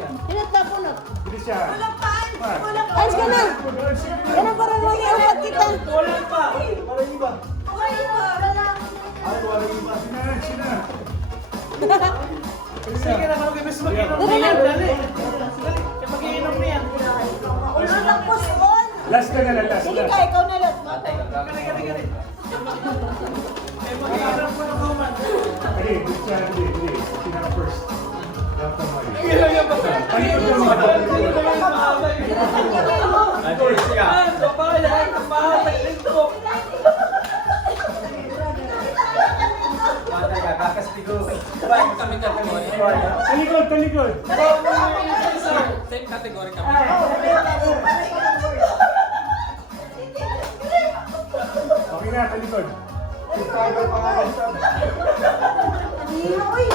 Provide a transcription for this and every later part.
Pinagtapunot. Bilis siya. Walang paan! Walang paan! Ayos ka na. Yan ang parang maniupat kita. Walang pa. Walang iba. Sina. Sige na, kung gusto mag-inom na yan, dali. Dali, mag-iinom na yan. Ulo lang po on! Last ka na lang, last. Sige ka, ikaw na lang. Gali. Eh, mag-iinom po ng kuman. Okay, bilis siya. Bilis. Sina first. Dapat tayo. Panikot ka mga Talikod. Same category kami. Okay na, talikod. Uy!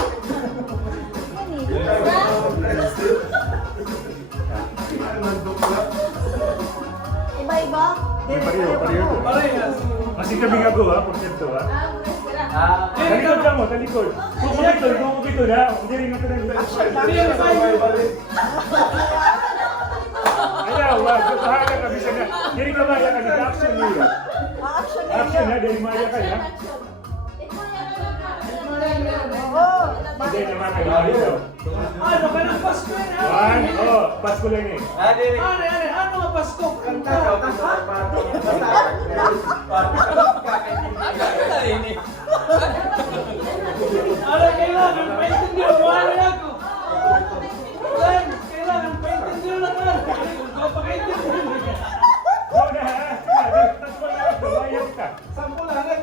Iba-iba? Pareho. Parehas. Masih kami gago ha, porsyento ha. Talikod ka mo, talikod. Kukupitod ha. Hindi rin natin ang ayaw, wag. Bahala ka, bisa na. Hindi rin ka maya ka, nag-action niyo. Action ha, dahil maya ka ha. Hindi naman kayo dito. Ano ka ng Pasko yan? One, Pasko lang eh. Ano nga Pasko? Kanta. Ano kailangan? Paintindihan mo ano ako? Kailangan paintindihan lang ano? Kung paintindihan mo yan. Go na ha. Tatlo na ako, mayat ka. Sampo lang na.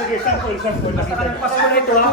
Sige, sample. Basta ka ng Pasko na ito ha.